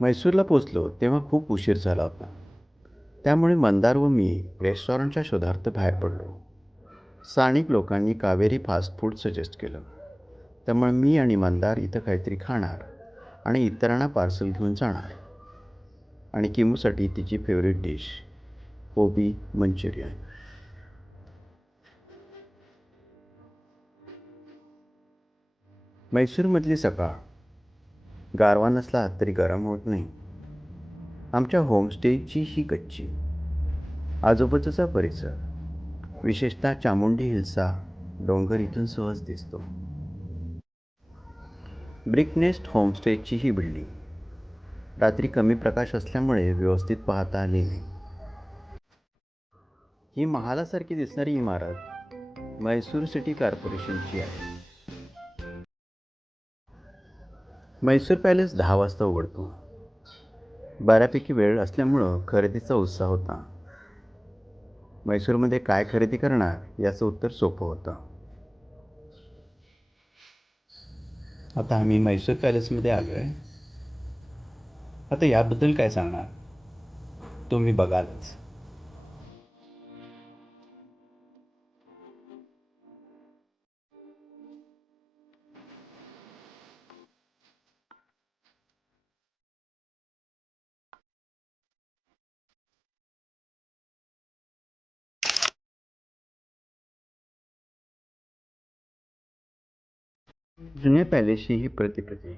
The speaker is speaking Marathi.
म्हैसूरला पोचलो तेव्हा खूप उशीर झाला होता. त्यामुळे मंदार व मी रेस्टॉरंटच्या शोधार्थ बाहेर पडलो. स्थानिक लोकांनी कावेरी फास्ट फूड सजेस्ट केलं. त्यामुळे मी आणि मंदार इथं काहीतरी खाणार आणि इतरांना पार्सल घेऊन जाणार. आणि किमूसाठी तिची फेवरेट डिश गोबी मंचुरियन. म्हैसूरमधली सकाळ गारवा नसला तरी गरम होत नाही. आमच्या होमस्टेची ही गच्ची, आजूबाजूचा परिसर, विशेषतः चामुंडी हिल्सचा डोंगर इथून सहज दिसतो. ब्रिकनेस्ट होमस्टेची ही बिल्डिंग रात्री कमी प्रकाश असल्यामुळे व्यवस्थित पाहता आली नाही. ही महालासारखी दिसणारी इमारत म्हैसूर सिटी कॉर्पोरेशनची आहे. म्हैसूर पॅलेस 10 वाजता उघडतो. बऱ्यापैकी वेळ असल्यामुळं खरेदीचा उत्साह होता. म्हैसूरमध्ये काय खरेदी करणार याचं उत्तर सोपं होतं. आता आम्ही म्हैसूर पॅलेसमध्ये आलो आहे. आता याबद्दल काय सांगणार, तुम्ही बघालच. जुन्या पॅलेसची ही प्रतिकृती